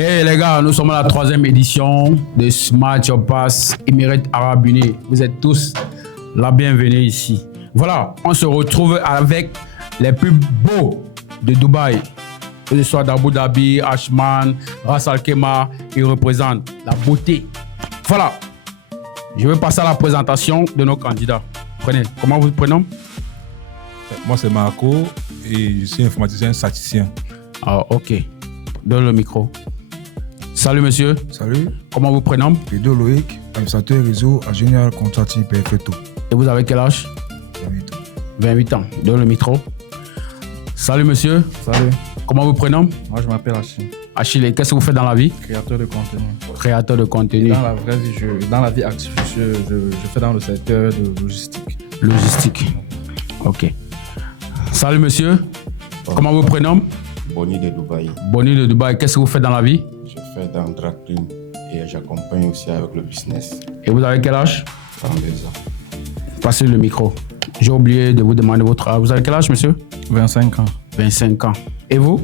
Hey les gars, nous sommes à la 3e édition de Smart Your Pass Émirats Arabes Unis. Vous êtes tous la bienvenue ici. Voilà, on se retrouve avec les plus beaux de Dubaï. Que ce soit d'Abu Dhabi, Ashman, Ras Al Khaimah, ils représentent la beauté. Voilà, je vais passer à la présentation de nos candidats. Prenez, comment vous prénommez? Moi, c'est Marco et je suis informaticien statisticien. Ah, ok. Donne le micro. Salut monsieur. Salut. Comment vous prénommez? Pedro Loïc, administrateur réseau à Général Contracting Perfecto. Et vous avez quel âge? 28 ans. 28 ans. Donne le micro. Salut monsieur. Salut, Comment vous prénommez? moi je m'appelle Achille, Achille, qu'est-ce que vous faites dans la vie? créateur de contenu. Créateur de contenu. Dans la vraie vie, dans la vie active, je fais dans le secteur de logistique. Logistique. Ok. Salut monsieur. Comment vous prénommez? Bonnie de Dubaï. Bonnie de Dubaï, qu'est-ce que vous faites dans la vie? Je fais dans drag clean et j'accompagne aussi avec le business. Et vous avez quel âge? 32 ans. Passez le micro. J'ai oublié de vous demander votre âge. Vous avez quel âge monsieur? 25 ans. 25 ans. Et vous?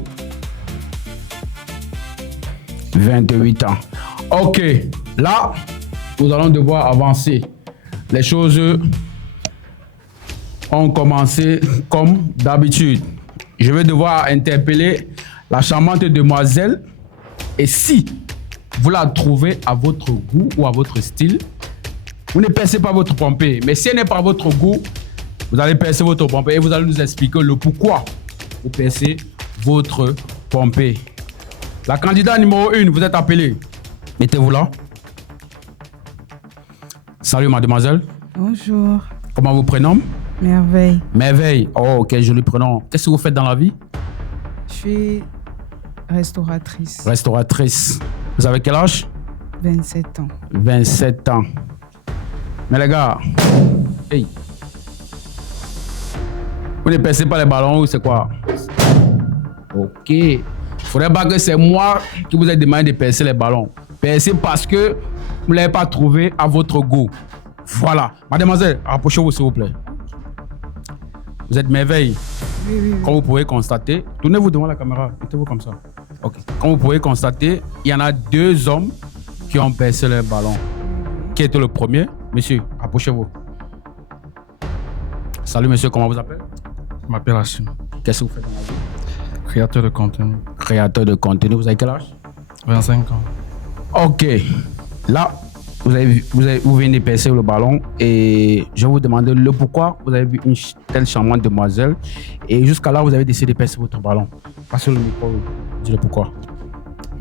28 ans. Ok. Là, nous allons devoir avancer. Les choses ont commencé comme d'habitude. Je vais devoir interpeller la charmante demoiselle. Et si vous la trouvez à votre goût ou à votre style, vous ne percez pas votre pompée. Mais si elle n'est pas à votre goût, vous allez percer votre pompée et vous allez nous expliquer le pourquoi vous percez votre pompée. La candidate numéro 1, vous êtes appelée. Mettez-vous là. Salut mademoiselle. Bonjour, Comment vous prénommez? Merveille. Merveille. Oh, quel joli prénom. Qu'est-ce que vous faites dans la vie? Je suis restauratrice, Restauratrice. Vous avez quel âge? 27 ans. 27 ans. Mais les gars, hey. Vous ne percez pas les ballons ou c'est quoi? Ok. Faudrait pas que c'est moi qui vous ai demandé de percer les ballons. Percez parce que vous ne l'avez pas trouvé à votre goût. Voilà. Mademoiselle, approchez-vous s'il vous plaît. Vous êtes merveille. Oui. Comme vous pouvez constater, tournez-vous devant la caméra, mettez-vous comme ça. Ok. Comme vous pouvez constater, il y en a 2 hommes qui ont percé les ballons. Qui était le premier? Monsieur, approchez-vous. Salut monsieur, comment vous appelez? Je m'appelle Achille, Qu'est-ce que vous faites dans la vie? créateur de contenu. Créateur de contenu, vous avez quel âge? 25 ans. Ok. Là, vous venez de percer le ballon et je vais vous demander le pourquoi vous avez vu une telle charmante demoiselle et jusqu'à là, vous avez décidé de percer votre ballon. Passez le micro, dis-le pourquoi.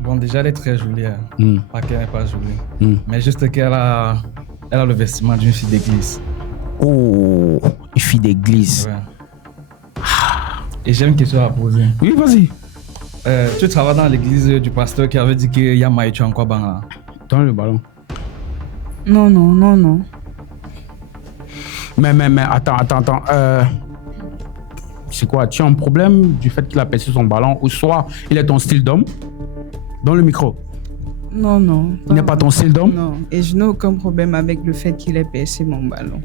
Bon, déjà elle est très jolie, hein. Hmm. Pas qu'elle n'est pas jolie, Hmm. mais juste qu'elle a le vestiment d'une fille d'église. Oh, une fille d'église. Ouais. Et j'ai une question à poser. Oui, vas-y. Tu travailles dans l'église du pasteur qui avait dit qu'il y a Maïtu en Kwabanga. Donne le ballon. Non. Mais attends. C'est quoi? Tu as un problème du fait qu'il a percé son ballon ou soit il est ton style d'homme? Donne le micro. Non. Il n'est pas ton style d'homme? Non, et je n'ai aucun problème avec le fait qu'il ait percé mon ballon.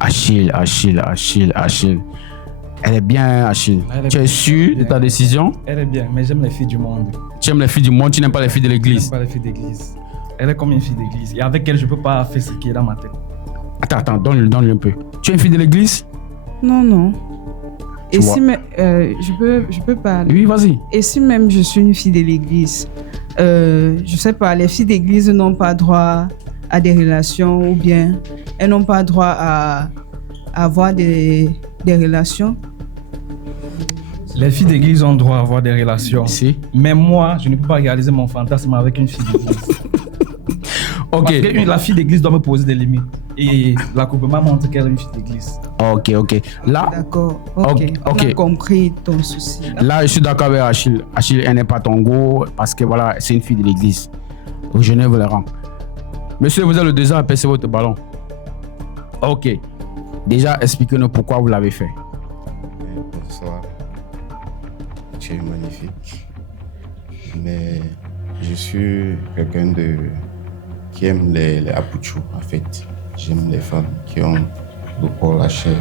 Achille. Elle est bien, Achille. Elle est Tu es bien. sûr de ta décision? Elle est bien, mais j'aime les filles du monde. Tu aimes les filles du monde, tu n'aimes pas les filles de Je l'église. n'aime pas les filles d'église. Elle est comme une fille d'église. Et avec elle, je ne peux pas faire ce qui est dans ma tête. Attends, donne-le un peu. Tu es une fille de l'église? Non. Et vois. si même, je peux parler. Oui, vas-y. Et si même je suis une fille de l'église, je sais pas, les filles d'église n'ont pas droit à des relations ou bien elles n'ont pas droit à avoir des relations. Les filles d'église ont droit à avoir des relations. Si. Mais moi, je ne peux pas réaliser mon fantasme avec une fille d'église. Ok. Parce que la fille d'église doit me poser des limites. Et l'accouplement montre qu'elle est une fille d'église. Ok. Là, D'accord, Ok. on a compris ton souci. Là, je suis d'accord avec Achille. Achille, elle n'est pas ton goût parce que voilà, c'est une fille de l'église. Je ne vous le rends. Monsieur, vous avez le désir à percer votre ballon. Ok. Déjà, expliquez-nous pourquoi vous l'avez fait. Bonsoir. Tu es magnifique. Mais je suis quelqu'un qui aime les apouchous, en fait. J'aime les femmes qui ont le corps, la chair.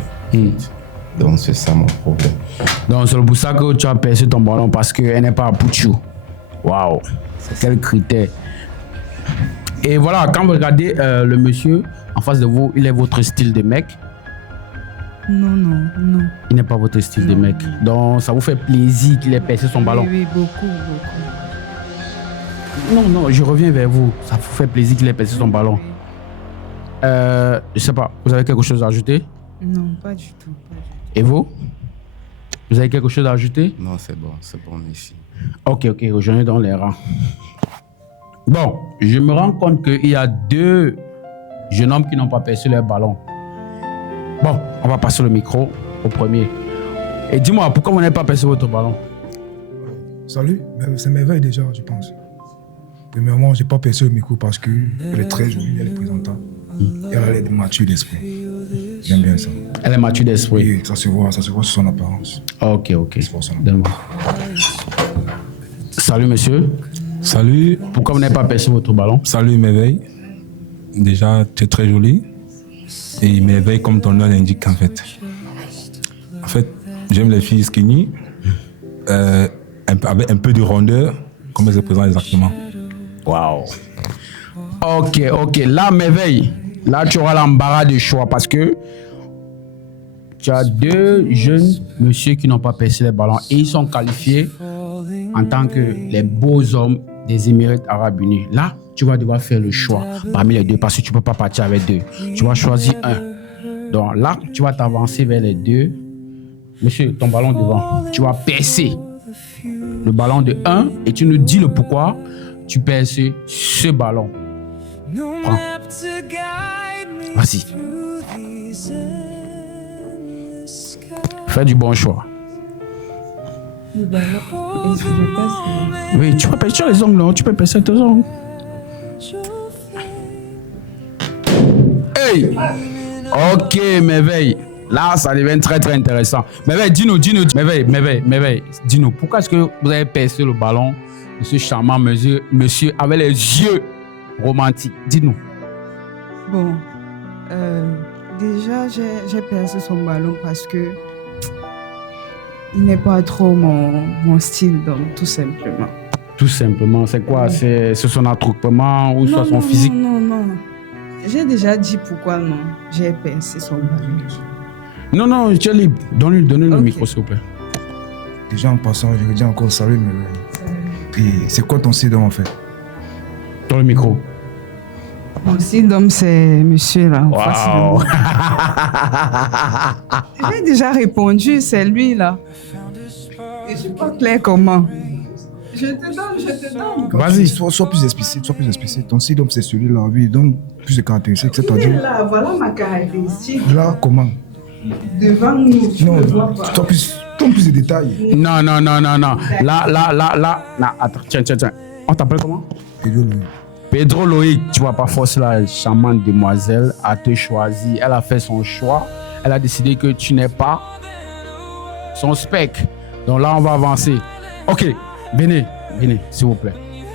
Donc c'est ça mon problème. Donc, c'est pour ça que tu as percé ton ballon parce qu'elle n'est pas à Pouchou. Waouh, c'est quel critère. Et voilà, quand vous regardez le monsieur en face de vous, il est votre style de mec. Non. Il n'est pas votre style de mec. Donc, ça vous fait plaisir qu'il ait percé son ballon. Oui, beaucoup. Non, je reviens vers vous. Ça vous fait plaisir qu'il ait percé son ballon. Je sais pas, vous avez quelque chose à ajouter? Non, pas du tout. Et vous? Vous avez quelque chose à ajouter? Non, c'est bon, merci. Ok, rejoignez dans les rangs. Bon, je me rends compte qu'il y a 2 jeunes hommes qui n'ont pas percé leur ballon. Bon, on va passer le micro au premier. Et dis-moi, pourquoi vous n'avez pas percé votre ballon? Salut, c'est merveille déjà, je pense. Premièrement, je n'ai pas percé le micro parce qu'elle est très jolie, elle est présentable. Et elle a l'air mature d'esprit. J'aime bien ça. Elle est mature d'esprit. Oui, ça se voit sur son apparence. Ok. C'est pour ça. Donne-moi. Salut monsieur. Salut. Pourquoi vous n'avez pas percé votre ballon? Salut Merveille. Déjà, tu es très jolie. Et Merveille, comme ton nom l'indique en fait. En fait, j'aime les filles skinny, avec un peu de rondeur, comme elles se présentent exactement. Waouh. Ok. Là, Merveille, là, tu auras l'embarras de choix parce que tu as 2 jeunes messieurs qui n'ont pas percé les ballons et ils sont qualifiés en tant que les beaux hommes des Émirats Arabes Unis. Là, tu vas devoir faire le choix parmi les 2 parce que tu ne peux pas partir avec 2. Tu vas choisir un. Donc là, tu vas t'avancer vers les 2. Monsieur, ton ballon devant. Tu vas percer le ballon de 1 et tu nous dis le pourquoi tu perces ce ballon. Prends. Vas-y. Fais du bon choix. Le ballon, est-ce que je passe? Oui, tu peux percer les ongles, non? Tu peux percer tes ongles. Hey! Ok, Merveille. Là, ça devient très intéressant. Merveille, dis-nous. Merveille, dis-nous. Pourquoi est-ce que vous avez percé le ballon de ce charmant monsieur avec les yeux romantiques? Dis-nous. Bon, déjà, j'ai percé son ballon parce que il n'est pas trop mon style d'homme, tout simplement. Tout simplement, c'est quoi? C'est son attroupement ou soit son physique? Non. J'ai déjà dit pourquoi non. J'ai percé son ballon. Non, tu es libre. Donne-lui le Ok. micro, s'il vous plaît. Déjà en passant, je veux dire encore salut, mais c'est quoi ton style d'homme en fait? Dans le micro. Mon style d'homme, c'est monsieur là. en face de Wow. moi. J'ai déjà répondu, c'est lui là. Et je suis pas clair comment. Je te donne. Vas-y. Sois plus explicite. Ton style d'homme, c'est celui-là. Oui, donne plus de caractéristiques. Il est C'est-à-dire, là, voilà ma caractéristique. là, comment? Devant nous, tu Non, ne vois pas. donne plus de détails. Non. Là. Attends, tiens. On t'appelle comment? Et Dieu, oui. Pedro Loïc, tu vas pas forcer la charmante demoiselle à te choisir. Elle a fait son choix. Elle a décidé que tu n'es pas son spec. Donc là, on va avancer. Ok, venez, s'il vous plaît.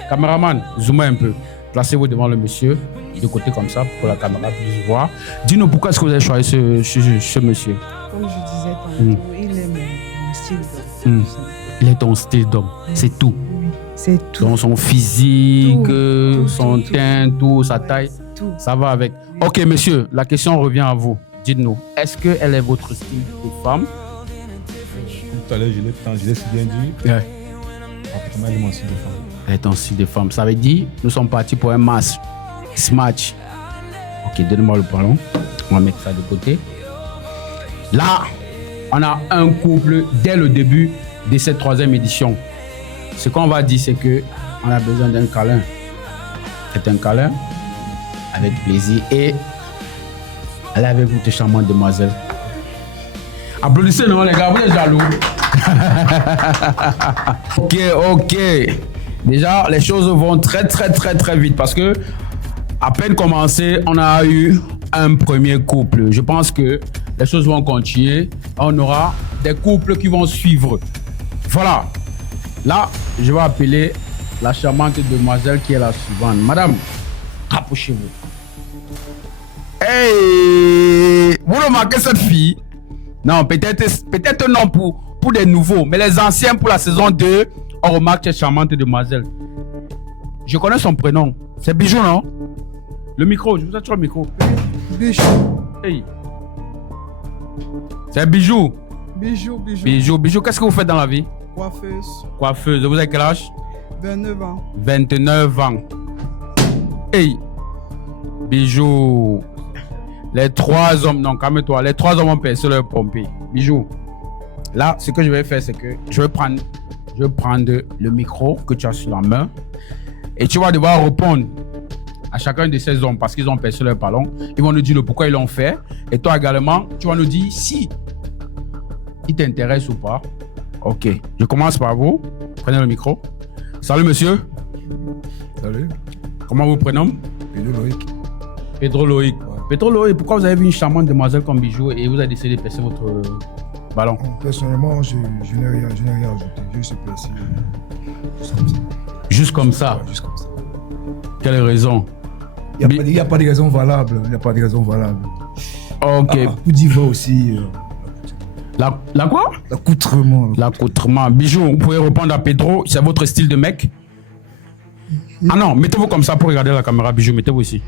Caméraman, zoomez un peu. Placez-vous devant le monsieur, de côté comme ça, pour que la caméra puisse voir. Dis-nous pourquoi est-ce que vous avez choisi ce monsieur? Comme je disais tantôt, il est mon style d'homme. Il est ton style d'homme, c'est tout. Oui, c'est tout. Donc son physique, Tout, son teint, tout, sa taille, Tout. ça va avec. Ok, monsieur, la question revient à vous. Dites-nous, est-ce qu'elle est votre style de femme? Comme tout à l'heure, je l'ai si bien dit. Ouais. Apparemment, elle est mon style de femme. Elle est ton style de femme. Ça veut dire, nous sommes partis pour un match. Smash. Ok, donne-moi le ballon. On va mettre ça de côté. Là, on a un couple dès le début de cette 3e édition. Ce qu'on va dire, c'est que on a besoin d'un câlin. C'est un câlin avec plaisir et allez avec vous, tes charmantes demoiselles. Applaudissez, non, les gars, vous êtes jaloux. Ok. Déjà, les choses vont très vite parce que à peine commencé, on a eu un premier couple. Je pense que les choses vont continuer. On aura des couples qui vont suivre. Voilà. Là, je vais appeler la charmante demoiselle qui est la suivante. Madame, rapprochez-vous. Hey! Vous remarquez cette fille? Non, peut-être non pour des nouveaux. Mais les anciens pour la saison 2, on remarque cette charmante demoiselle. Je connais son prénom. C'est Bijou, non? Le micro, je vous attends le micro. Bijou. Hey. C'est Bijou. Bijou. Qu'est-ce que vous faites dans la vie? Coiffeuse. Vous avez quel âge? 29 ans. 29 ans. Hey. Bijou. Les 3 hommes, non, calme-toi. Les 3 hommes ont percé leur pompier. Bijou. Là, ce que je vais faire, c'est que je vais prendre le micro que tu as sur la main et tu vas devoir répondre à chacun de ces hommes parce qu'ils ont percé leur ballon. Ils vont nous dire le pourquoi ils l'ont fait. Et toi également, tu vas nous dire si il t'intéresse ou pas. Ok. Je commence par vous. Prenez le micro. Salut, monsieur. Salut. Comment vous prénommez? Pedro Loïc. Pedro Loïc. Ouais. Pedro Loïc, pourquoi vous avez vu une charmante demoiselle comme Bijou et vous avez décidé de percer votre ballon? Personnellement, je n'ai rien ajouté. Juste percé. Juste comme ça. Ouais, juste comme ça. Quelle raison? Il n'y a pas de raison valable. Ok. Pour dire aussi. La quoi? L'accoutrement. L'accoutrement. Bijou, vous pouvez répondre à Pedro. C'est votre style de mec? Ah non, mettez-vous comme ça pour regarder la caméra, Bijou. Mettez-vous ici.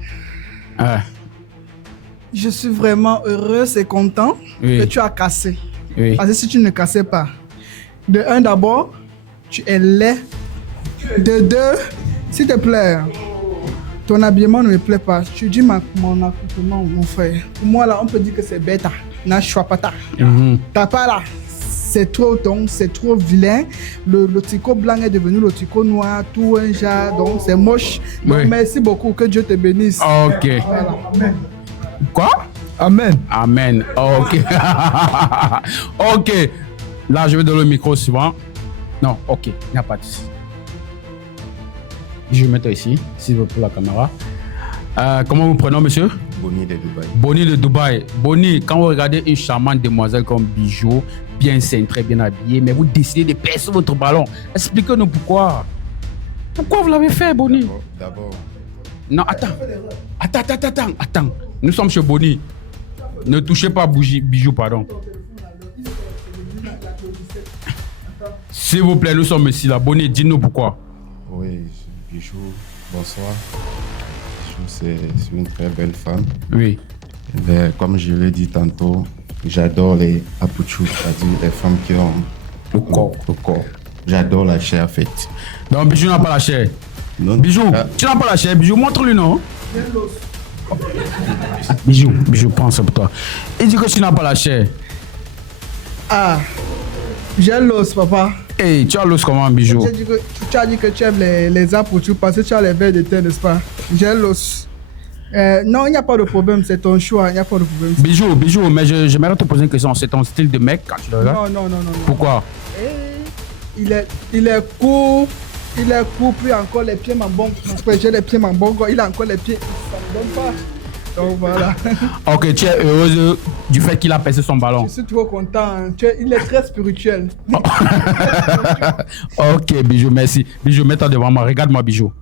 Je suis vraiment heureuse et content que tu as cassé. Oui. Parce que si tu ne cassais pas, de un d'abord, tu es laid. De deux, s'il te plaît, ton habillement ne me plaît pas. Tu dis mon accoutrement, mon frère. Pour moi, là, on peut dire que c'est bêta. Na chouapata. T'as pas là. C'est trop vilain. Le tricot blanc est devenu le tricot noir, tout un genre. Donc, c'est moche. Donc, merci beaucoup. Que Dieu te bénisse. Ok. Voilà. Amen. Quoi? Amen. Ok. Ok. Là, je vais donner le micro suivant. Non, ok. Il n'y a pas de souci. Je vais mettre ici, s'il vous plaît, la caméra. Comment vous prenez, monsieur? Boni de Dubaï. Boni de Dubaï. Boni, quand vous regardez une charmante demoiselle comme Bijou, bien cintrée, bien habillée, mais vous décidez de percer votre ballon, expliquez-nous pourquoi. Pourquoi vous l'avez fait, Boni? D'abord. Non, attends. Nous sommes chez Boni. Ne touchez pas Bijou, pardon. S'il vous plaît, nous sommes ici là. Boni, dis-nous pourquoi. Oui, Bijou, bonsoir. Bijou, c'est une très belle femme. Oui. Mais comme je l'ai dit tantôt, j'adore les apouchous, c'est-à-dire les femmes qui ont Le corps. J'adore la chair faite. Donc, Bijou n'a pas la chair. Non, Bijou, tu n'as pas la chair. Bijou, montre-lui, non? Bijou, pense pour toi. Il dit que tu n'as pas la chair. Ah, j'ai l'os, papa. Hey, tu as l'os comment, Bijou? Tu as dit que tu aimes les apouchous parce que tu as les verres de thé, n'est-ce pas? J'ai l'os. Non, il n'y a pas de problème, c'est ton choix, il n'y a pas de problème. Bijou, mais j'aimerais te poser une question. C'est ton style de mec quand tu le regardes? Non. Pourquoi? Il est court, puis encore les pieds m'embonquent. J'ai les pieds m'embonquent, il a encore les pieds, ça ne donne pas. Donc voilà. Ok, tu es heureuse du fait qu'il a percé son ballon. Je suis trop content, il est très spirituel. Ok, Bijou, merci. Bijou, mets-toi devant moi, regarde-moi, Bijou.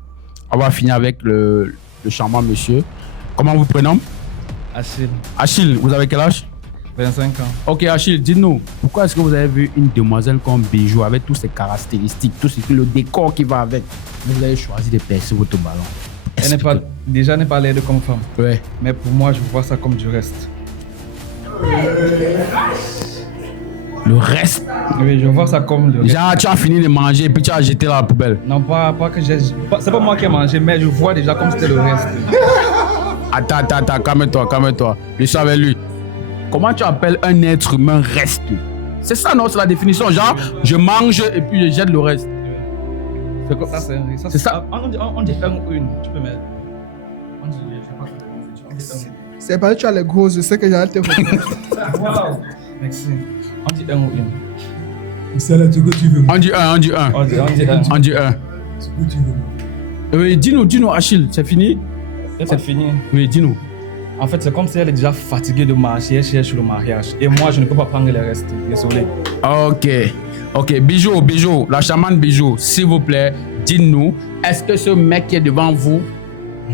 On va finir avec le charmant monsieur. Comment vous prénommez? Achille, vous avez quel âge? 25 ans. Ok, Achille, dites-nous, pourquoi est-ce que vous avez vu une demoiselle comme Bijou avec toutes ses caractéristiques, tout le décor qui va avec, mais vous avez choisi de percer votre ballon? Elle n'est pas laide comme femme. Ouais. Mais pour moi, je vois ça comme du reste. Le reste? Oui, je vois ça comme le reste. Genre, tu as fini de manger et puis tu as jeté dans la poubelle. Non, pas que j'ai... C'est pas moi qui ai mangé, mais je vois déjà comme c'était le reste. Attends, calme-toi. Je suis avec lui. Comment tu appelles un être humain reste? C'est ça, non? C'est la définition. Genre, je mange et puis je jette le reste. C'est ça. On dit un ou une. Tu peux mettre. On dit, je sais pas comment c'est. C'est parce que tu as les grosses, je sais que j'allais te répondre. Wow. Merci. On dit un ou une. C'est là ce que tu veux. On dit un. On dit un. Ce que tu veux. Oui, dis-nous, Achille, c'est fini? C'est fini. Oui, dis-nous. En fait, c'est comme si elle est déjà fatiguée de marcher, elle cherche le mariage. Et moi, je ne peux pas prendre le reste. Désolé. Ok, Bijou, la charmante Bijou, s'il vous plaît, dites-nous, est-ce que ce mec qui est devant vous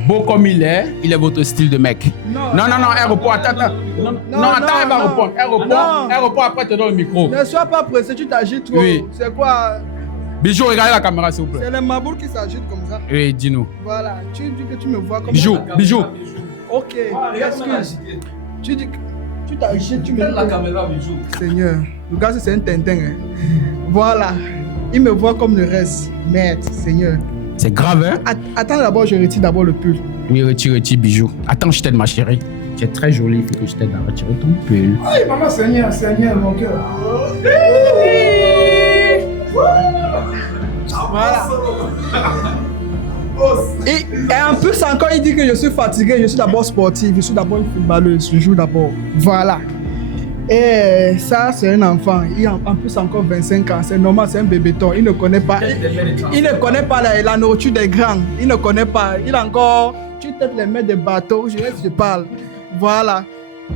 beau comme il est votre style de mec. Non, elle répond, attends. Non, elle va répondre. Elle répond, après te donne le micro. Ne sois pas pressé, tu t'agites trop. Oui. C'est quoi? Bijou, regardez la caméra, s'il vous plaît. C'est les maboules qui s'agitent comme ça. Oui, dis-nous. Voilà, tu dis que tu me vois comme Bijou, ça. Bijou. Ok, excuse. Tu dis que tu t'agites, tu me Donne la caméra, Bijou. Seigneur, le gars, c'est un tintin. Hein. Voilà, il me voit comme le reste. Merde, Seigneur. C'est grave, hein? Attends d'abord, je retire d'abord le pull. Oui, retire, Bijou. Attends, je t'aide, ma chérie. Tu es très jolie, il faut que je t'aide à retirer ton pull. Aïe, maman, Seigneur, mon cœur. Voilà. Et en plus encore, il dit que je suis fatigué, je suis d'abord sportive, je suis d'abord une footballeuse, je joue d'abord. Voilà. Et ça, c'est un enfant. Il a en plus encore 25 ans, c'est normal, c'est un bébéton. Il ne connaît pas. Il ne connaît pas la nourriture des grands. Il ne connaît pas. Il a encore. Tu têtes les mains des bateaux, je parle. Voilà.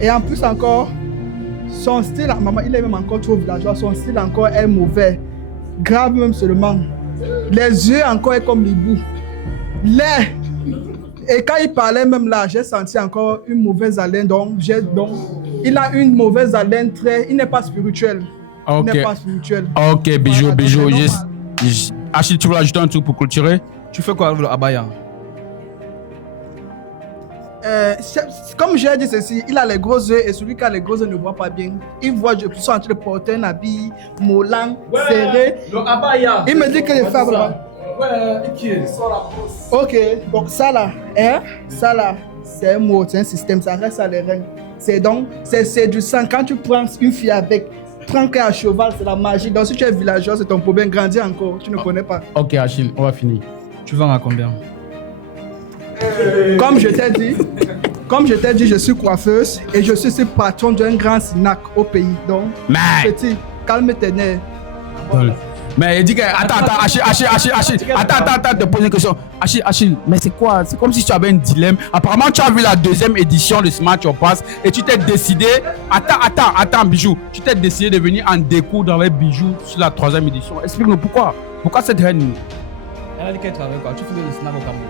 Et en plus encore, son style, maman, il est même encore trop villageois, son style encore est mauvais. Grave même seulement. Les yeux encore est comme l'hibou. Et quand il parlait même là, j'ai senti encore une mauvaise haleine. Donc, il a une mauvaise haleine il n'est pas spirituel. Ok. Il n'est pas spirituel. Ok, Bijou, Voilà, Bijou. donc c'est Achille, tu veux ajouter un truc pour clôturer? Tu fais quoi avec le abaya? Comme j'ai dit ceci, il a les gros yeux et celui qui a les gros yeux ne voit pas bien. Il voit, je suis en train de porter un habit mollant, serré. Le abaya. Il me dit que les femmes là. Ouais, qui est sur la brosse. Ok, donc ça là, c'est un mot, c'est un système, ça reste à les règles. C'est du sang. Quand tu prends une fille avec, prends qu'à cheval, c'est la magie. Donc si tu es villageois, c'est ton problème. Grandis encore, tu ne connais pas. Ok, Achille, on va finir. Tu vends à combien? Comme je t'ai dit, je suis coiffeuse et je suis patron d'un grand snack au pays. Donc, petit, calme tes nerfs. Mais il dit que. Attends, Achille. Attends, te poser une question. Achille, mais c'est quoi? C'est comme si tu avais un dilemme. Apparemment, tu as vu la deuxième édition de Smash Your Pass et tu t'es décidé. Attends, Bijou. Tu t'es décidé de venir en découdre avec Bijou sur la troisième édition. Explique-nous pourquoi. Pourquoi cette haine? Elle a dit qu'elle travaille quoi? Tu faisais le snack au Cameroun.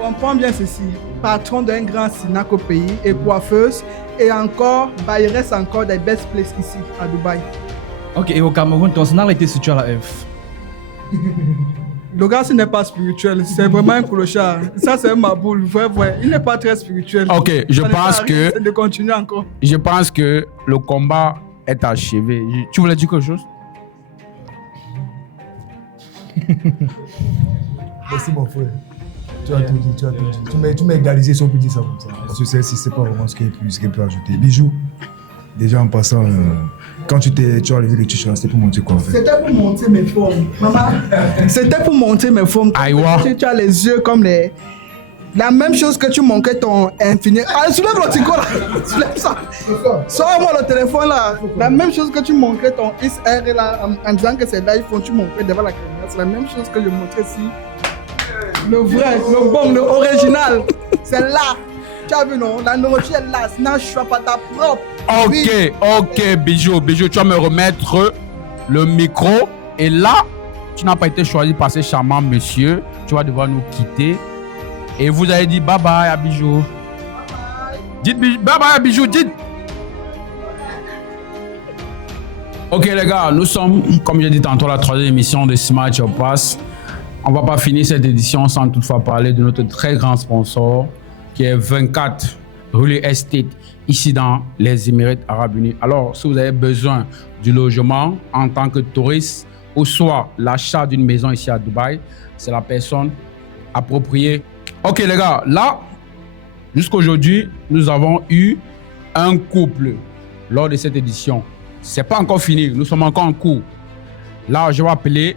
Comprends bien ceci. Patron d'un grand snack au pays et coiffeuse. Et encore, il reste encore des best places ici, à Dubaï. Ok, et au Cameroun, ton snack était situé à la F. Le gars, ce n'est pas spirituel, c'est vraiment un clochard. Ça, c'est ma boule, vrai. Il n'est pas très spirituel. Ok, je pense que. C'est de continuer encore. Je pense que le combat est achevé. Tu voulais dire quelque chose? Merci, mon frère. Tu as tout dit. Tu m'as égalisé si on peut dire ça comme ça. Parce que c'est pas vraiment ce qu'elle peut ajouter. Bijou, déjà en passant, quand tu as enlevé le t-shirt, c'était pour montrer quoi en fait? C'était pour monter mes formes. Maman, c'était pour monter mes formes. Aïwa. Tu as les yeux comme les. La même chose que tu manquais ton infini. Ah, soulève le tico là. Soulève ça. Sors-moi le téléphone là. La même chose que tu manquais ton XR là en disant que c'est l'iPhone, tu manquais devant la caméra. C'est la même chose que je montrais ici. Le vrai, le bon, le original. C'est là. Tu as vu non? La nourriture est là. Sinon, je suis pas ta propre. Ok, Bijou, tu vas me remettre le micro. Et là, tu n'as pas été choisi par ces charmants messieurs. Tu vas devoir nous quitter. Et vous avez dit bye bye à Bijou. Dites bye bye à Bijou, dites. Ok les gars, nous sommes, comme j'ai dit tantôt, la troisième émission de Smash Your Pass. On va pas finir cette édition sans toutefois parler de notre très grand sponsor qui est 24 Real Estate ici dans les Émirats Arabes Unis. Alors, si vous avez besoin du logement en tant que touriste ou soit l'achat d'une maison ici à Dubaï, c'est la personne appropriée. Ok les gars, là, jusqu'aujourd'hui, nous avons eu un couple lors de cette édition. C'est pas encore fini, nous sommes encore en cours. Là, je vais appeler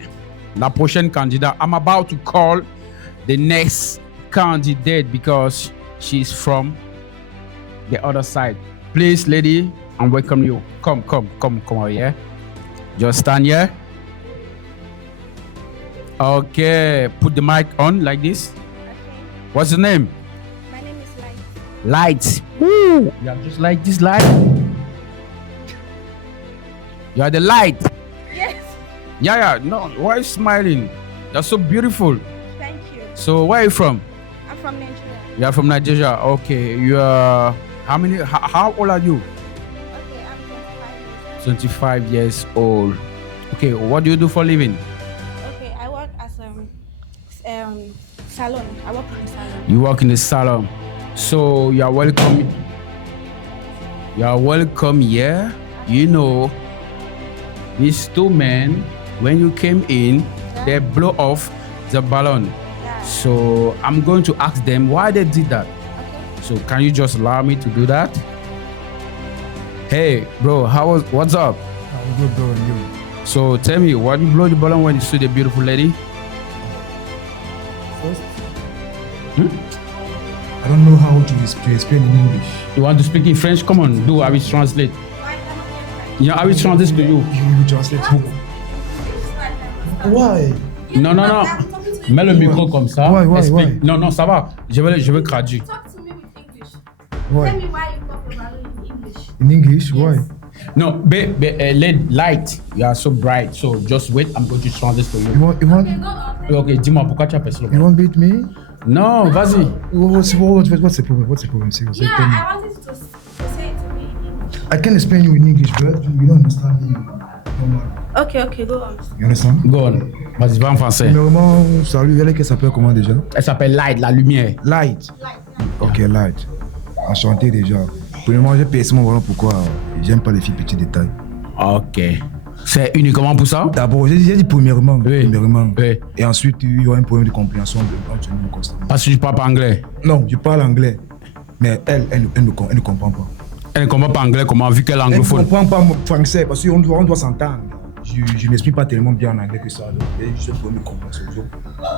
la prochaine candidate. I'm about to call the next candidate because she's from the other side. Please, lady, I welcome you. Come over here. Just stand here. Okay, put the mic on like this. What's your name? My name is Light. Light. Woo! You are just like this light. You are the light. Yes. Yeah. No, why are you smiling? You're so beautiful. Thank you. So where are you from? I'm from Nigeria. You are from Nigeria. Okay. You are how old are you? Okay, I'm 25 years. 25 years old. Okay, what do you do for a living? Okay, I work as salon. I work in a salon. You work in the salon. So you are welcome. You are welcome here. You know, these two men, when you came in, they blow off the balloon. Yeah. So I'm going to ask them why they did that. Okay. So can you just allow me to do that? Hey, bro, what's up? I'm good, bro. And you? So tell me, why do you blow the balloon when you see the beautiful lady? First, I don't know how to explain in English. You want to speak in French? Come on, do. I will translate. Yeah, I will translate to you. You translate. Why? Non. Mets le micro comme ça. Why? Explique. Non, ça va. Je vais traduire. Talk to me with English. Why? Tell me why you talk about it in English. In English? Why? No, light. You are so bright. So just wait. I'm going to translate for You you. want? Okay, go on. Okay, dis-moi pourquoi tu appelles ça le You want beat me? Non, vas-y. What's the problem? What's the problem? Seriously, Yeah, tell me. I wanted to say it to me in English. I can explain you in English, but you don't understand me. Normal. Okay, go on. You understand? Go on. Vas-y, va en français. Premièrement, salut, elle s'appelle comment déjà? Elle s'appelle Light, la lumière. Light. Ok, Light. Enchanté déjà. Premièrement, j'ai percé mon ballon pourquoi j'aime pas les filles petits détails. Ok. C'est uniquement pour ça? D'abord, j'ai dit premièrement. Oui. Premièrement. Oui. Et ensuite, il y aura un problème de compréhension constamment. Parce que je parle pas anglais. Non, je parle anglais. Mais elle ne comprend pas. Elle ne comprend pas anglais, comment, vu qu'elle est Elle ne anglophone. comprend pas mon français parce qu'on doit s'entendre. Je ne m'exprime pas tellement bien en anglais que ça. Donc, je peux me comprendre.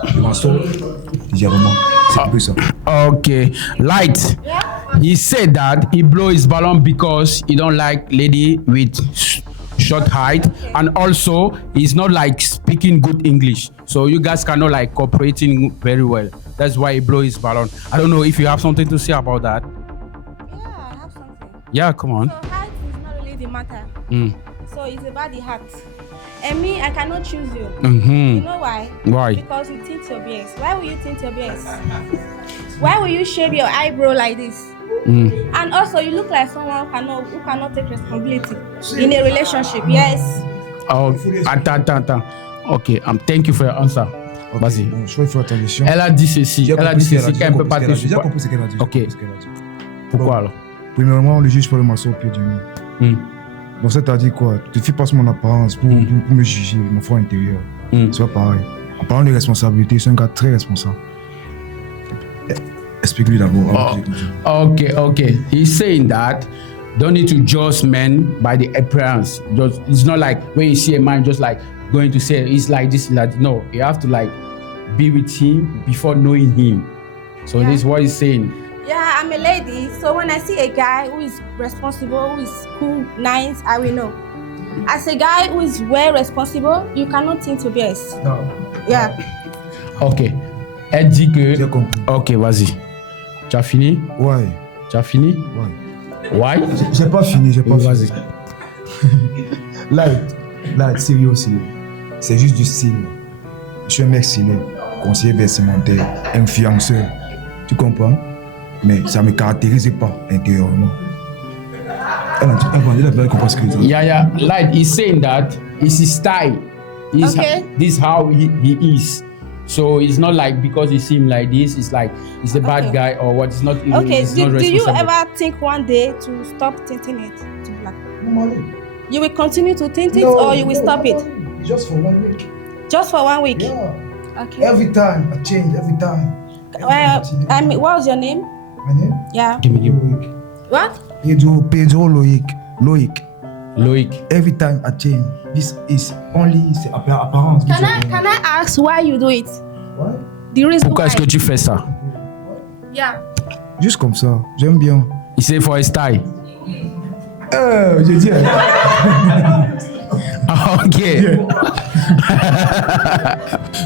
Je m'en sors légèrement. C'est un peu ça. Okay. Light. He said that he blow his balloon because he don't like lady with short height, and also he's not like speaking good English. So you guys cannot like cooperating very well. That's why he blow his balloon. I don't know if you have something to say about that. Yeah, I have something. Yeah, come on. So height is not really the matter. Mm. So it's about the heart. And me, I cannot choose you. Mm-hmm. You know why? Why? Because you tint your beard. Why will you tint your beard? Why will you shave your eyebrow like this? Mm. And also, you look like someone who cannot take responsibility in a relationship. Yes. Oh, attends. Okay, thank you for your answer. Vas-y. Bon, je crois qu'il faut faire attention. Elle a dit ceci. J'ai Elle a compris dit ce qu'elle ceci qu'elle ne peut pas te J'ai supporter. compris ce qu'elle a dit. Ok. Pourquoi alors? Premièrement, le juge fait le maçon au pied du mur. Mm. Donc, ça t'a dit quoi? Tu te fies pas sur mon apparence pour me juger, mon fort intérieur. Mm. C'est pas pareil. En parlant de responsabilité, c'est un gars très responsable. Explique-lui d'abord. Okay. He's saying that don't need to judge men by the appearance. Just, it's not like when you see a man just like going to say he's like this, like no. You have to like be with him before knowing him. So Yeah. this is what he's saying. Yeah, I'm a lady. So when I see a guy who is responsible, who is cool, nice, I will know. As a guy who is well responsible, you cannot think your best. Non. Yeah. Ok. Elle dit que. J'ai compris. Ok, vas-y. Tu as fini? Ouais. Tu as fini? Ouais. Why? J'ai pas fini, j'ai pas Oui, fini. vas-y. Light, sérieux aussi. C'est juste du style. Je suis un mec stylé, conseiller vestimentaire, influenceur. Tu comprends? Mais ça me caractérise pas intérieurement. Elle comprend ce que je dis. Yeah. Like he's saying that it's his style. Okay. This is how he is. So it's not like because he seems like this, it's like he's a bad Okay. guy or what. It's not. Okay. It's not Do you responsible. ever think one day to stop tinting it to black? Normally. You will continue to tint it or you will stop it? Just for 1 week. Just for 1 week? Yeah. Okay. Every time, I change, every time. Well, I mean, what was your name? My name? Yeah. Give me Loïc. What? Pedro Loïc. Loïc. Every time I change, this is only c'est apparence. Can I ask why you do it? Ouais. The reason Pourquoi est-ce que why? tu fais ça? Yeah. Juste comme ça, j'aime bien. Il sait for his style. J'ai dit. Ok.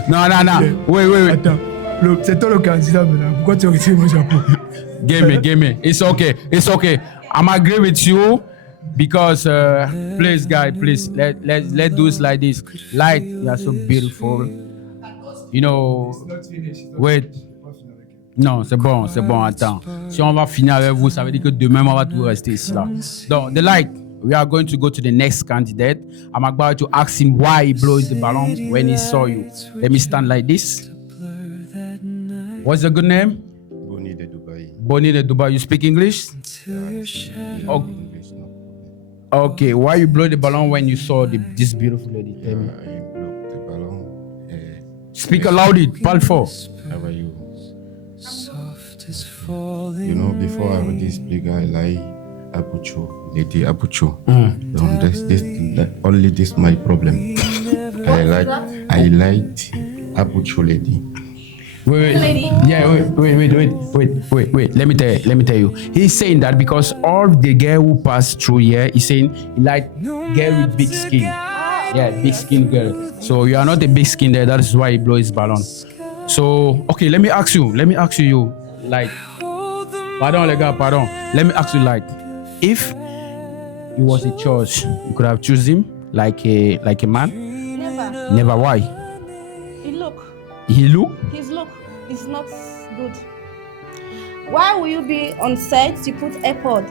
Non. Wait. Attends, c'est toi le candidat maintenant. Pourquoi tu retires mon chapeau? Give me. It's okay. I'm agree with you because please, guys, please let's do it like this. Light, you are so beautiful. you know, wait. Non, c'est bon, attends. Si on va finir avec vous, ça veut dire que demain, on va tout rester ici là. Donc, the light, we are going to go to the next candidate. I'm about to ask him why he blows the balloon when he saw you. Let me stand like this. What's your good name? Bonnie de Dubai. Bonnie de Dubai. You speak English? Oh. English, no. Okay, why you blow the balloon when you saw this beautiful lady? Tell me. I blow the balloon. Speak aloud it, parle fort. How are you? You know, before I would speak, I like Apucho, Lady Apucho. So only this my problem. I liked Apucho Lady. Wait. Let me tell you. He's saying that because all the girl who passed through here, he's saying he like girl with big skin. Yeah, big skin girl. So you are not a big skin there. That is why he blows his balloon. So okay, let me ask you, like, pardon les gars, pardon. Let me ask you, like, if he was a choice, you could have chosen him like a man. Never. Why? His look is not good. Why will you be on set to put AirPod?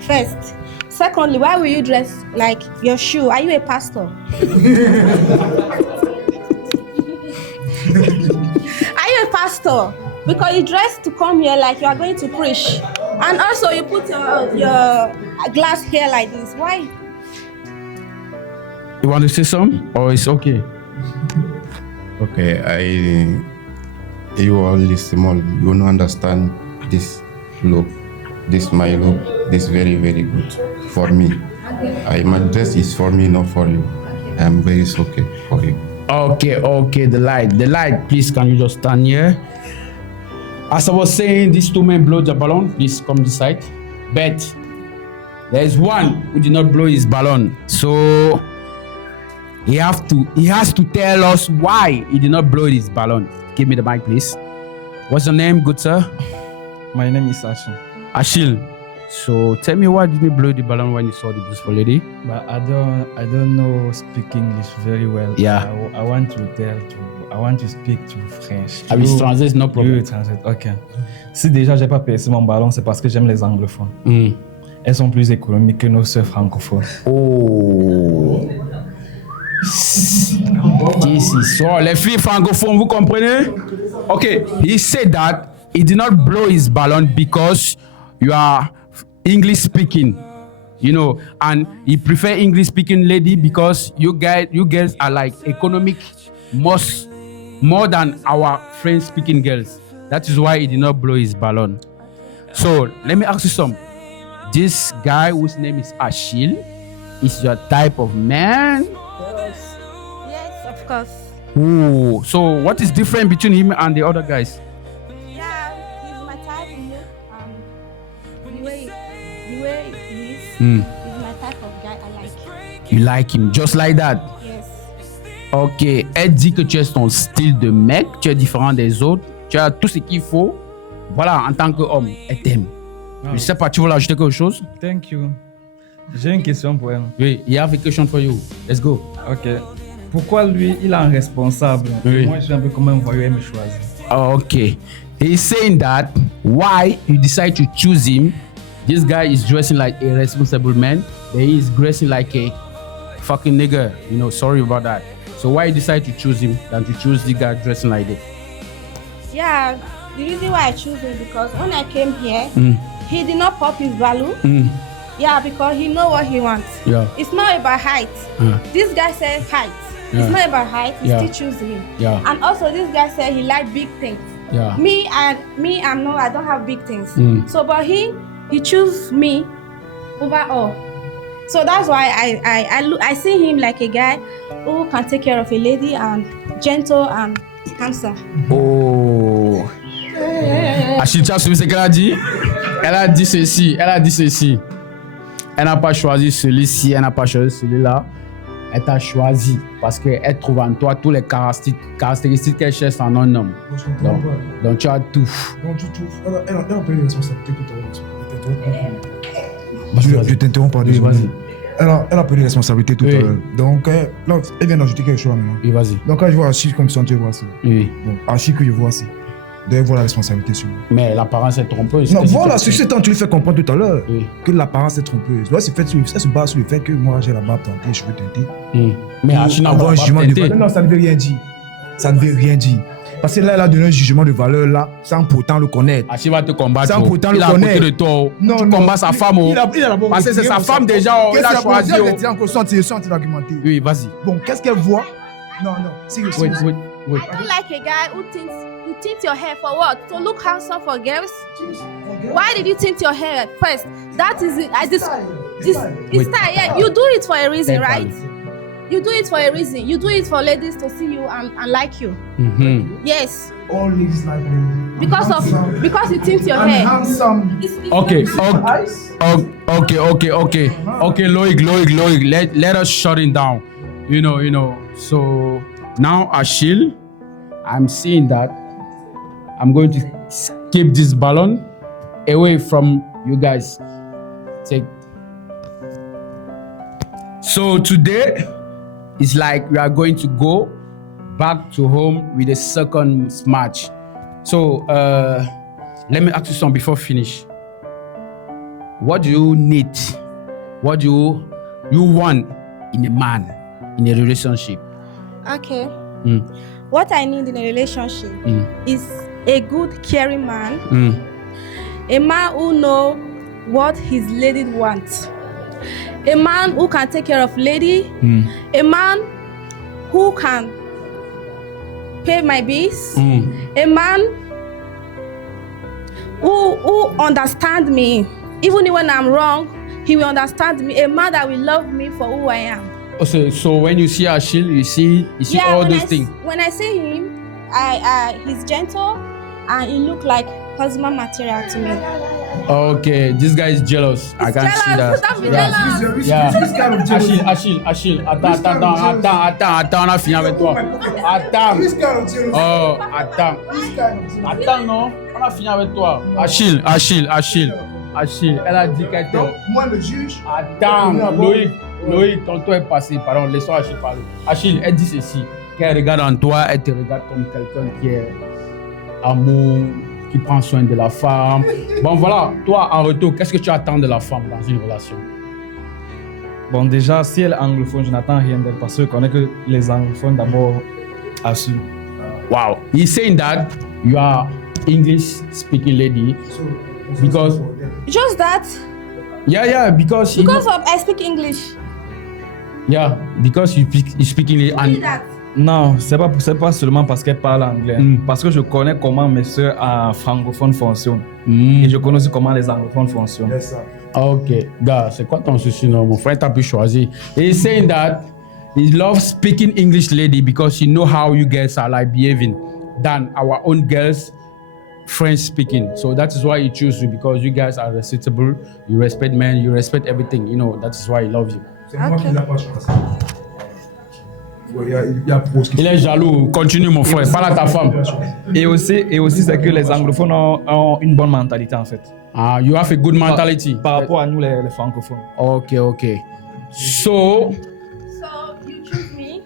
First. Secondly, why will you dress like your shoe? Are you a pastor? Are you a pastor? Because you dress to come here like you are going to preach. And also you put your glass hair like this. Why? You want to say something or it's okay? Okay, you only small. You don't understand this look. This my look. This very, very good for me. My dress is for me, not for you. I'm very okay for you. Okay. The light. Please, can you just stand here? As I was saying, these two men blow the balloon. Please come this side. But there is one who did not blow his balloon. So he has to tell us why he did not blow his balloon. Give me the mic, please. What's your name, good sir? My name is Achille. Achille. So tell me, why did you blow the balloon when you saw the beautiful lady? But I don't know speak English very well. Yeah. I want to speak to French. I will translate, no problem. Translate. Ok. Si déjà j'ai pas percé mon ballon, c'est parce que j'aime les anglophones. Elles sont plus économiques que nos sœurs francophones. Oh. This is so. Les filles francophones, vous comprenez? Okay. He said that he did not blow his balloon because you are English speaking, you know, and he prefer English speaking lady because you girls are like economic more than our French speaking girls. That is why he did not blow his balloon. So let me ask you something. This guy whose name is Achille is your type of man? Yes, of course. Ooh, so what is different between him and the other guys? Yeah, he's my type. The way he is, he's my type of guy I like. You like him just like that? Yes. Ok, elle dit que tu es son style de mec, tu es différent des autres, tu as tout ce qu'il faut. Voilà, en tant qu'homme, elle t'aime. Je sais pas, tu veux ajouter quelque chose? Thank you. J'ai une question pour elle. Oui, il y a une question for you. Let's go. Ok. Pourquoi lui, il est un responsable? Oui. Moi, je suis un peu comme un voyou, il me choisit. Okay. He's saying that why you decide to choose him. This guy is dressing like a responsible man, but he is dressing like a fucking nigger. You know, sorry about that. So why you decide to choose him than to choose the guy dressing like that? Yeah, the reason why I choose him because when I came here, he did not pop his balloon. Yeah, because he know what he wants. Yeah. It's not about height. This guy said height. Yeah. It's not about height. He Yeah. still choose him. Yeah. And also, this guy said he like big things. Yeah. I don't have big things. So, but he choose me over all. So that's why I see him like a guy who can take care of a lady and gentle and handsome. Oh. Achille, tu as suivi ce qu'elle a dit? Elle a dit ceci. Elle n'a pas choisi celui-ci, elle n'a pas choisi celui-là. Elle t'a choisi parce qu'elle trouve en toi toutes les caractéristiques qu'elle cherche en un homme. Donc tu as tout. Donc tu trouves. Elle a pris les responsabilités tout à l'heure. Je t'interromps, pardon. elle a pris des responsabilités tout à l'heure. Donc, là, elle vient d'ajouter quelque chose maintenant. Oui, vas-y. Donc, quand je vois Achille comme ça, je vois ça. Oui. Bon, Achille que je vois, c'est de voir la responsabilité sur lui. Mais l'apparence est trompeuse. Non, voilà, c'est ce temps tu lui fais comprendre tout à l'heure Oui. que l'apparence est trompeuse. Là, ça se base sur le fait que moi, j'ai la barbe teintée, je veux teinter. Mais Achille n'a avoir pas un jugement de teinté. valeur. Non, ça ne veut rien dire. Ça ne veut rien dire. Parce que là, elle a donné un jugement de valeur là, sans pourtant le connaître. Achille va te combattre. Sans pourtant Il le a à côté connaître. de toi. Non, Tu non. combats sa femme. Il a d'abord Parce que c'est retiré sa pour femme ça. déjà. Il Qu'est-ce a qu'elle choisi. voit? Elle encore sans argumenter. Oui, vas-y. Bon, qu'est-ce qu'elle voit? Non, sérieusement. Wait. I don't like a guy who tints your hair for what? To look handsome for girls? Why did you tint your hair first? That is it. This style, yeah. You do it for a reason, right? You do it for a reason. You do it for ladies to see you and like you. Yes. All ladies like me. Because you tint your I'm hair. handsome. Okay, Loic, let us shut it down. You know. So now, Achille, I'm seeing that I'm going to keep this balloon away from you guys. So today, it's like we are going to go back to home with the second match. So let me ask you something before finish. What do you need? What do you want in a man, in a relationship? Okay. What I need in a relationship is a good caring man. A man who knows what his lady wants. A man who can take care of lady. A man who can pay my bills. A man who understands me. Even when I'm wrong, he will understand me. A man that will love me for who I am. So when you see Achille, you see all those things. When I see him, he's gentle and he look like husband material to me. Okay, this guy is jealous. I can see that. Don't be jealous. Achille, attends, on a fini avec toi. Attends. Oh, attends, non, on a fini avec toi. Achille, elle a dit qu'elle était... Moi, le juge. Attends, Loïc, ton tour est passé. Pardon, laissons Achille parler. Achille, elle dit ceci. Qu'elle regarde en toi, elle te regarde comme quelqu'un qui est amour, qui prend soin de la femme. Bon, voilà, toi, en retour, qu'est-ce que tu attends de la femme dans une relation? Bon, déjà, si elle est anglophone, je n'attends rien d'elle parce que je connais que les anglophones d'abord assument. Wow. He's saying that you are English speaking lady because... Just that. Yeah, because I speak English. Yeah, because you speak English Only that. Non, c'est pas seulement parce qu'elle parle anglais. Parce que je connais comment mes soeurs francophones fonctionnent. Et je connais aussi comment les anglophones fonctionnent. Yes, sir. Ok, gars, c'est quoi ton souci, non? Mon frère t'a pu choisir. He's saying that he loves speaking English lady because he know how you girls are like behaving than our own girls French speaking. So that is why he choose you because you guys are respectable, you respect men, you respect everything. You know, that is why he loves you. C'est moi qui l'ai pas choisi. Il est jaloux. Continue, mon frère. Parle à ta femme. Et aussi c'est que les anglophones ont une bonne mentalité en fait. Ah, you have a good mentality. Par rapport à nous les francophones. Ok. So you choose me?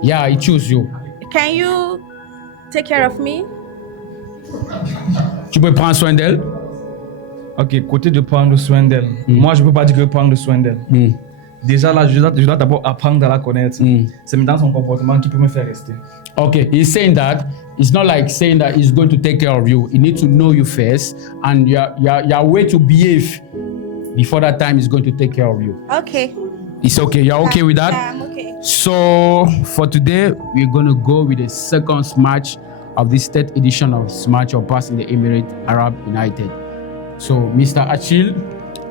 Yeah, he choose you. Can you take care of me? Tu peux prendre soin d'elle? Ok, côté de prendre soin d'elle. Moi, je peux pas dire que prendre soin d'elle. Déjà là, je dois d'abord apprendre à la connaître. C'est dans son comportement qui peut me faire rester. Okay, he's saying that it's not like saying that he's going to take care of you. He needs to know you first, and your way to behave before that time is going to take care of you. Okay. It's okay. You're okay with that? Yeah, I'm okay. So for today, we're going to go with the second match of this third edition of Smash or Pass in the Emirates Arab United. So Mr. Achille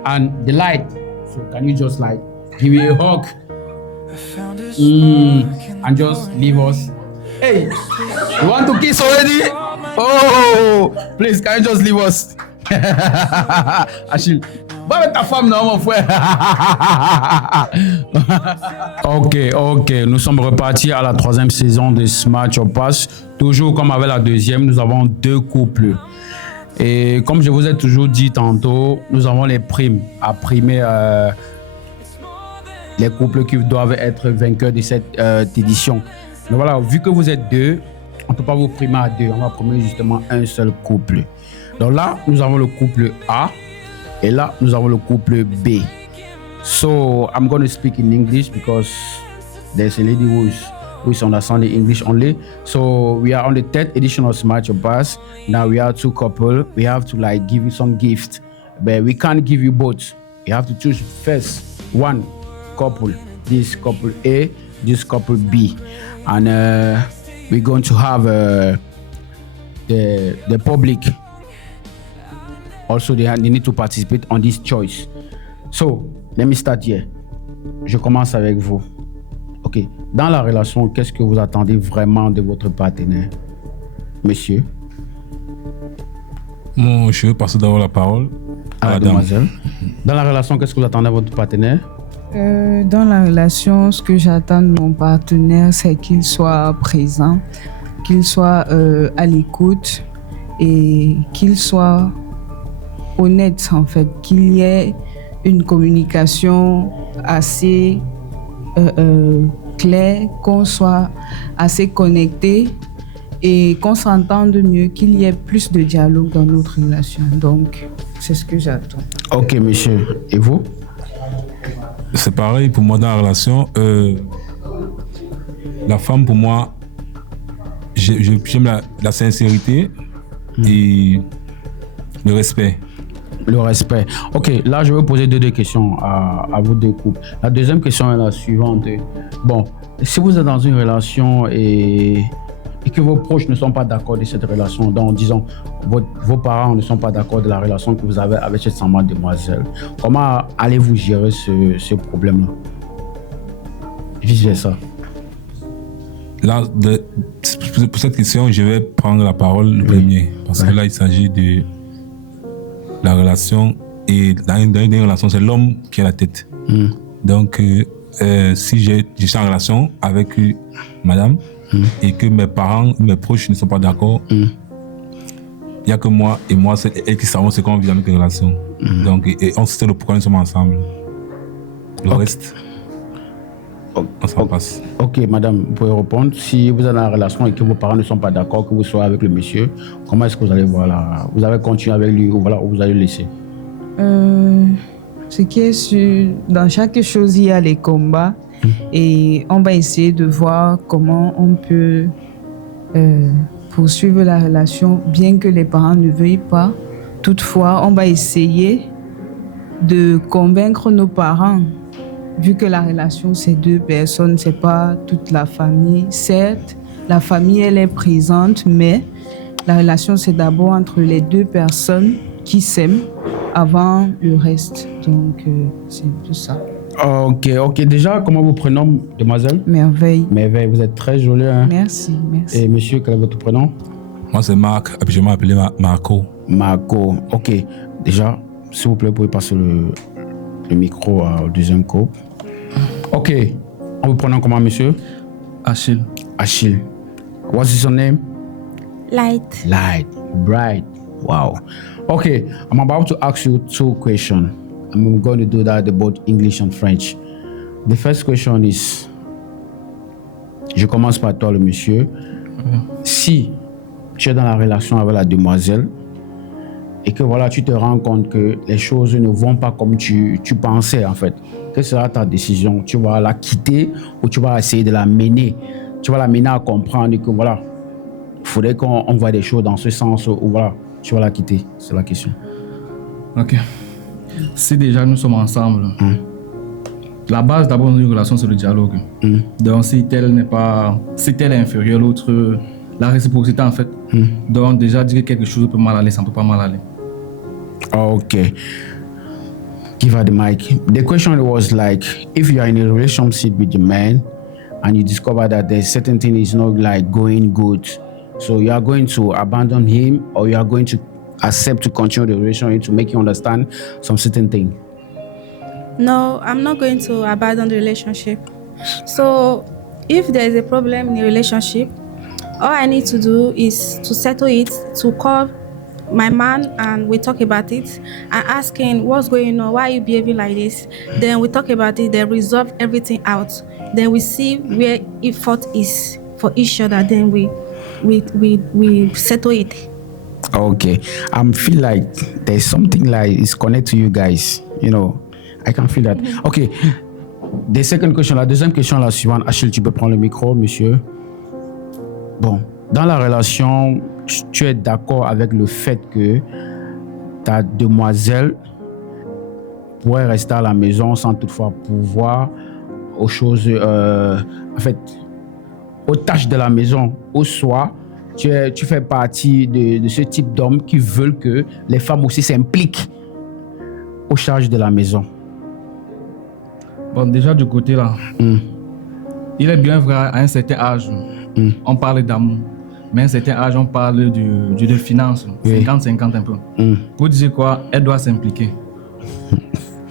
and the light. So can you just like give me a hug and just leave us? Hey, you want to kiss already? Oh, please, can you just leave us? Achille, va avec ta femme, non, mon frère? Ok, nous sommes repartis à la troisième saison de Smash or Pass. Toujours comme avec la deuxième, nous avons deux couples. Et comme je vous ai toujours dit tantôt, nous avons les primes à primer les couples qui doivent être vainqueurs de cette édition. Mais voilà, vu que vous êtes deux, on ne peut pas vous primer à deux. On va primer justement un seul couple. Donc là, nous avons le couple A et là, nous avons le couple B. So, I'm going to speak in English because there's a lady who understands the English only. So, we are on the 3rd edition of Smart Your Pass. Now, we are 2 couples. We have to like give you some gift. But we can't give you both. You have to choose first one couple. This couple A, this couple B. And we're going to have the public. Also, they need to participate on this choice. So, let me start here. Je commence avec vous. Ok. Dans la relation, qu'est-ce que vous attendez vraiment de votre partenaire, monsieur? Je veux passer d'abord la parole à la demoiselle. Dans la relation, qu'est-ce que vous attendez de votre partenaire? Dans la relation, ce que j'attends de mon partenaire, c'est qu'il soit présent, qu'il soit à l'écoute et qu'il soit honnête, en fait, qu'il y ait une communication assez claire, qu'on soit assez connecté et qu'on s'entende mieux, qu'il y ait plus de dialogue dans notre relation. Donc, c'est ce que j'attends. Ok, monsieur. Et vous? C'est pareil pour moi dans la relation. La femme, pour moi, j'aime la sincérité et le respect. Le respect. Ok, là, je vais poser deux questions à vous deux couples. La deuxième question est la suivante. Bon, si vous êtes dans une relation et que vos proches ne sont pas d'accord de cette relation, donc disons, vos parents ne sont pas d'accord de la relation que vous avez avec cette charmante demoiselle, comment allez-vous gérer ce problème-là? Vice-versa. Là, pour cette question, je vais prendre la parole le premier. Parce que là, il s'agit de la relation. Et dans une relation, c'est l'homme qui a la tête. Donc, si je suis en relation avec madame et que mes parents, mes proches ne sont pas d'accord, il n'y a que moi et moi, c'est elle qui savons ce qu'on vit dans notre relation. Donc, et on sait le pourquoi nous sommes ensemble. Le reste, on s'en passe. Ok, madame, vous pouvez répondre. Si vous êtes dans la relation et que vos parents ne sont pas d'accord, que vous soyez avec le monsieur, comment est-ce que vous allez voir là? Vous allez continuer avec lui ou voilà, vous allez le laisser? Ce qui est sûr, dans chaque chose, il y a les combats. Et on va essayer de voir comment on peut poursuivre la relation, bien que les parents ne veuillent pas. Toutefois, on va essayer de convaincre nos parents, vu que la relation, c'est 2 personnes, c'est pas toute la famille. Certes, la famille, elle est présente, mais la relation, c'est d'abord entre les 2 personnes qui s'aiment avant le reste. Donc, c'est un peu ça. Ok. Déjà, comment vous prénommez, demoiselle? Merveille. Merveille, vous êtes très jolie. Hein? Merci. Et monsieur, quel est votre prénom? Moi, c'est Marc, et puis je m'appelle Marco. Marco, ok. Déjà, s'il vous plaît, vous pouvez passer le micro au deuxième couple. Ok. On vous prénomme comment, monsieur? Achille. Achille. What's your name? Light. Light. Bright. Wow. Okay, I'm about to ask you 2 questions. I'm going to do that in both English and French. The first question is, je commence par toi, le monsieur. Si tu es dans la relation avec la demoiselle et que voilà, tu te rends compte que les choses ne vont pas comme tu pensais en fait, quelle sera ta décision? Tu vas la quitter ou tu vas essayer de la mener? Tu vas la mener à comprendre que voilà, il faudrait qu'on voit des choses dans ce sens ou voilà, tu vas la quitter? C'est la question. Ok. Si déjà nous sommes ensemble, la base d'abord d'une relation, c'est le dialogue. Donc si tel est inférieur à l'autre, la réciprocité en fait. Donc déjà dire quelque chose peut mal aller, ça ne peut pas mal aller. Okay. Give her the mic. The question was like, if you are in a relationship with the man and you discover that there's certain thing is not like going good, so you are going to abandon him or you are going to accept to continue the relationship to make you understand some certain thing? No, I'm not going to abandon the relationship. So if there's a problem in the relationship, all I need to do is to settle it, to call my man and we talk about it. I ask him what's going on, why are you behaving like this? Then we talk about it, then resolve everything out. Then we see where if fault is for each other, then we settle it. Okay. I feel like there's something like it's connected to you guys. You know, I can feel that. Okay. La deuxième question, la suivante. Achille, tu peux prendre le micro, monsieur. Bon, dans la relation, tu es d'accord avec le fait que ta demoiselle pourrait rester à la maison sans toutefois pouvoir aux choses, en fait, aux tâches de la maison, au soir. Tu fais partie de ce type d'hommes qui veulent que les femmes aussi s'impliquent aux charges de la maison. Bon, déjà du côté là, il est bien vrai, à un certain âge, on parle d'amour. Mais à un certain âge, on parle de finance, 50-50 un peu. Pour dire quoi, elle doit s'impliquer.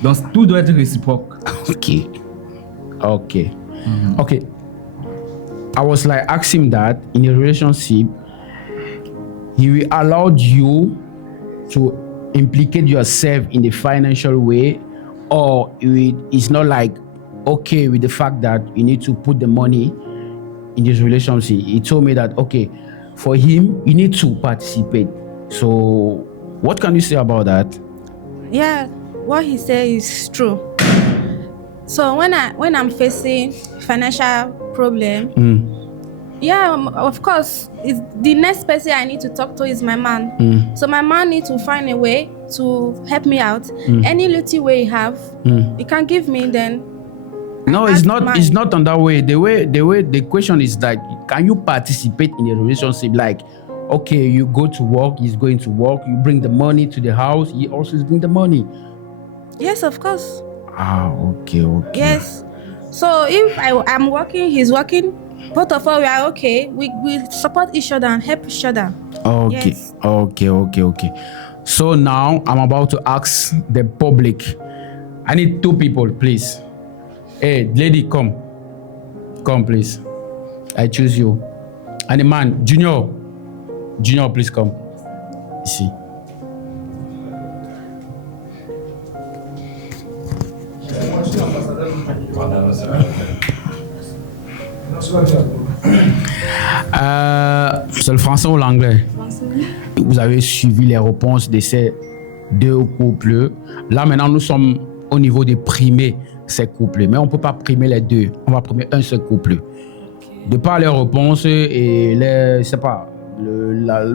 Donc tout doit être réciproque. Okay. I was like asking that in a relationship, he will allow you to implicate yourself in the financial way, or it's not like okay with the fact that you need to put the money in this relationship. He told me that okay, for him, you need to participate. So, what can you say about that? Yeah, what he said is true. So when I'm facing financial problem, yeah, of course, it's the next person I need to talk to is my man. So my man needs to find a way to help me out. Any little way he have, he can give me. Then no, it's not. It's not on that way. The question is that can you participate in a relationship? Like, okay, you go to work, he's going to work. You bring the money to the house, he also bring the money. Yes, of course. Okay. Yes. So if I'm working, he's working, both of us we are okay. We support each other and help each other. Okay. Yes. Okay. So now I'm about to ask the public. I need 2 people, please. Hey, lady, come, please. I choose you. And the man, Junior, please come. Ici. C'est le français ou l'anglais? Vous avez suivi les réponses de ces 2 couples. Là, maintenant, nous sommes au niveau de primer ces couples. Mais on ne peut pas primer les 2. On va primer un seul couple. De par les réponses et le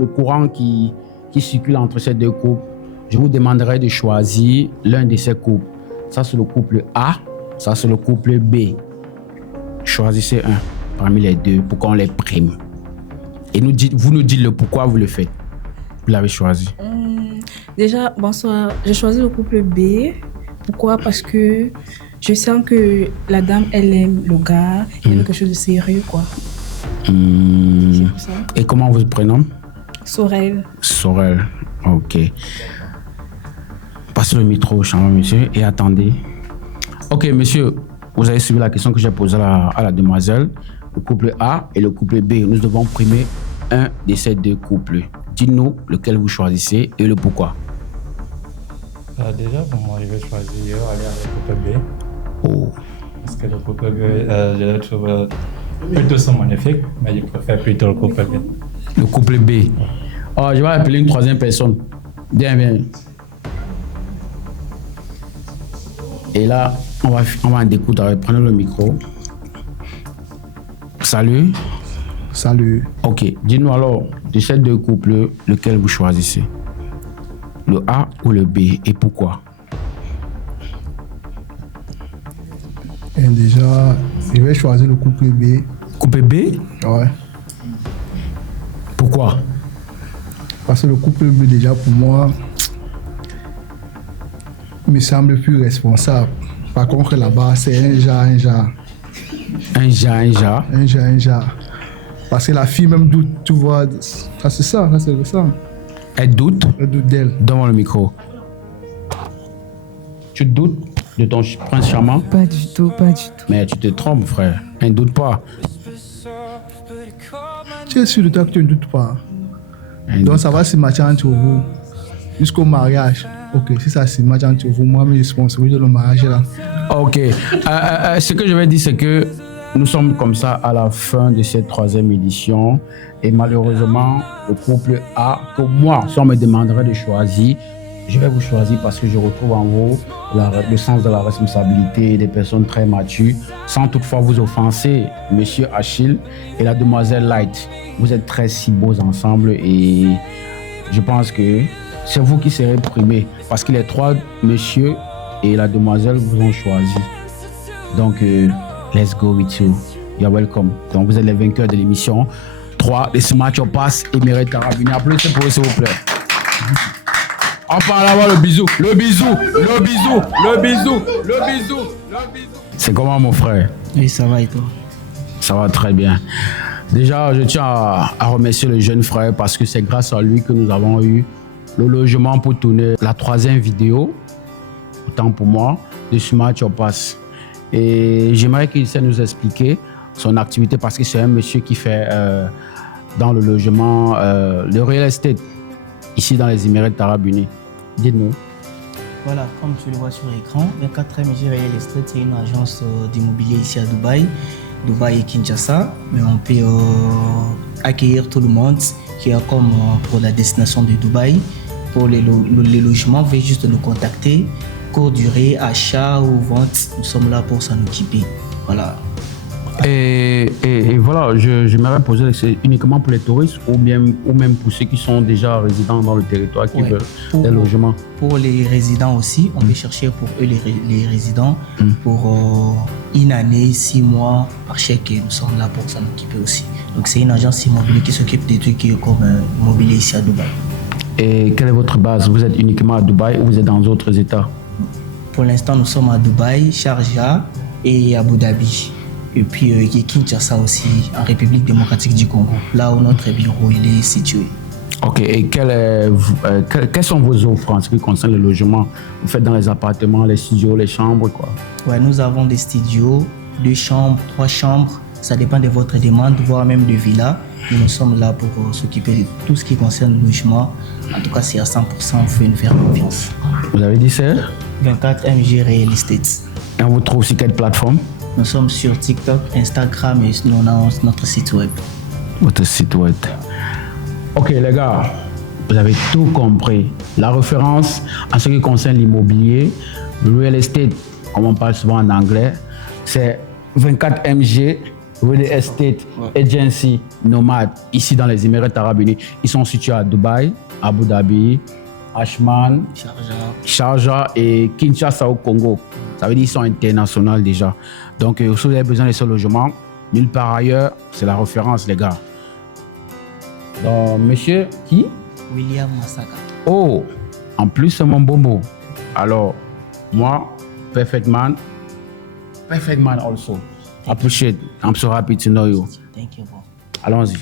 courant qui circule entre ces 2 couples, je vous demanderai de choisir l'un de ces couples. Ça, c'est le couple A. Ça, c'est le couple B. Choisissez un parmi les 2 pour qu'on les prime. Et vous nous dites le pourquoi vous le faites. Vous l'avez choisi. Déjà, bonsoir. J'ai choisi le couple B. Pourquoi? Parce que je sens que la dame, elle aime le gars. Elle aime quelque chose de sérieux, quoi. C'est pour ça. Et comment vous prénommez? Sorel. Ok. Passez le micro au champ, monsieur, et attendez. Ok, monsieur, vous avez suivi la question que j'ai posée à la demoiselle. Le couple A et le couple B, nous devons primer un de ces 2 couples. Dites-nous lequel vous choisissez et le pourquoi. Déjà, pour moi, je vais choisir aller avec le couple B. Oh. Parce que le couple B, je le trouve plutôt sont magnifiques, mais je préfère plutôt le couple B. Le couple B. Oh, je vais appeler une 3e personne. Bien. Et là, on va en écouter. Prenez le micro. Salut. Ok. Dis-nous alors, de ces 2 couples, lequel vous choisissez? Le A ou le B et pourquoi? Et déjà, je vais choisir le couple B. Couple B? Ouais. Pourquoi? Parce que le couple B, déjà, pour moi, me semble plus responsable. Par contre, là-bas, c'est un genre. Un genre. Parce que la fille même doute, tu vois. Ça, c'est ça. Elle doute? Elle doute d'elle. Donne-moi le micro. Tu doutes de ton prince charmant? Pas du tout. Mais tu te trompes, frère. Elle ne doute pas. Tu es sûr de toi que tu ne doutes pas? Donc ça va se matcher entre vous. jusqu'au mariage. Ok, si ça se match entre vous, moi, mais je sponsorise le mariage là. Ok. Ce que je vais dire, c'est que nous sommes comme ça à la fin de cette 3e édition. Et malheureusement, le couple A, que moi, si on me demanderait de choisir, je vais vous choisir parce que je retrouve en vous le sens de la responsabilité, des personnes très matures, sans toutefois vous offenser, monsieur Achille et la demoiselle Light. Vous êtes très si beaux ensemble et je pense que c'est vous qui serez primés parce que les 3 messieurs et la demoiselle vous ont choisi. Donc, let's go with you. You're welcome. Donc, vous êtes les vainqueurs de l'émission 3 de ce match. On passe Émirats Arabes Unis. Applaudissez pour eux, s'il vous plaît. On parle là-bas le bisou. Le bisou. Le bisou. Le bisou. Le bisou. Le bisou. C'est comment, mon frère? Oui, ça va et toi? Ça va très bien. Déjà, je tiens à remercier le jeune frère parce que c'est grâce à lui que nous avons eu le logement pour tourner la 3e vidéo, autant pour moi, de ce match on passe. Et j'aimerais qu'il sait nous expliquer son activité parce que c'est un monsieur qui fait dans le logement le real estate ici dans les Émirats Arabes Unis. Dites-nous. Voilà, comme tu le vois sur l'écran, 24MG Real Estate, c'est une agence d'immobilier ici à Dubaï et Kinshasa, mais on peut accueillir tout le monde qui est comme pour la destination de Dubaï. Pour les logements, veuillez juste nous contacter. Courte durée, achat ou vente, nous sommes là pour s'en occuper. Voilà. Et voilà, j'aimerais poser, c'est uniquement pour les touristes ou même pour ceux qui sont déjà résidents dans le territoire qui veulent des logements? Pour les résidents aussi, on peut chercher pour eux les résidents pour une année, 6 mois par chèque et nous sommes là pour s'en occuper aussi. Donc c'est une agence immobilière qui s'occupe des trucs comme immobilier ici à Dubaï. Et quelle est votre base? Vous êtes uniquement à Dubaï ou vous êtes dans d'autres États? Pour l'instant, nous sommes à Dubaï, Sharjah et Abu Dhabi. Et puis Kinshasa aussi, en République démocratique du Congo, là où notre bureau il est situé. Ok, et quelles sont vos offres en ce qui concerne le logement? Vous faites dans les appartements, les studios, les chambres, quoi? Ouais, nous avons des studios, 2 chambres, 3 chambres, ça dépend de votre demande, voire même de villas. Nous sommes là pour s'occuper de tout ce qui concerne le logement. En tout cas, c'est à 100%, vous pouvez nous faire confiance. Vous avez dit c'est 24MG Real Estate. Et on vous trouve sur quelle plateforme? Nous sommes sur TikTok, Instagram et nous avons notre site web. Votre site web. Ok les gars, vous avez tout compris. La référence en ce qui concerne l'immobilier, le real estate, comme on parle souvent en anglais, c'est 24MG Real Estate Agency Nomad, ici dans les Émirats Arabes Unis. Ils sont situés à Dubaï, Abu Dhabi, Ashman, Sharjah et Kinshasa au Congo. Ça veut dire qu'ils sont internationaux déjà. Donc, si vous avez besoin de ce logement, nulle part ailleurs, c'est la référence, les gars. Donc, monsieur, qui? William Masaka. Oh, en plus, c'est mon bobo. Alors, moi, perfect man also. Appreciate. I'm so happy to know you. Thank you, bro. Allons-y.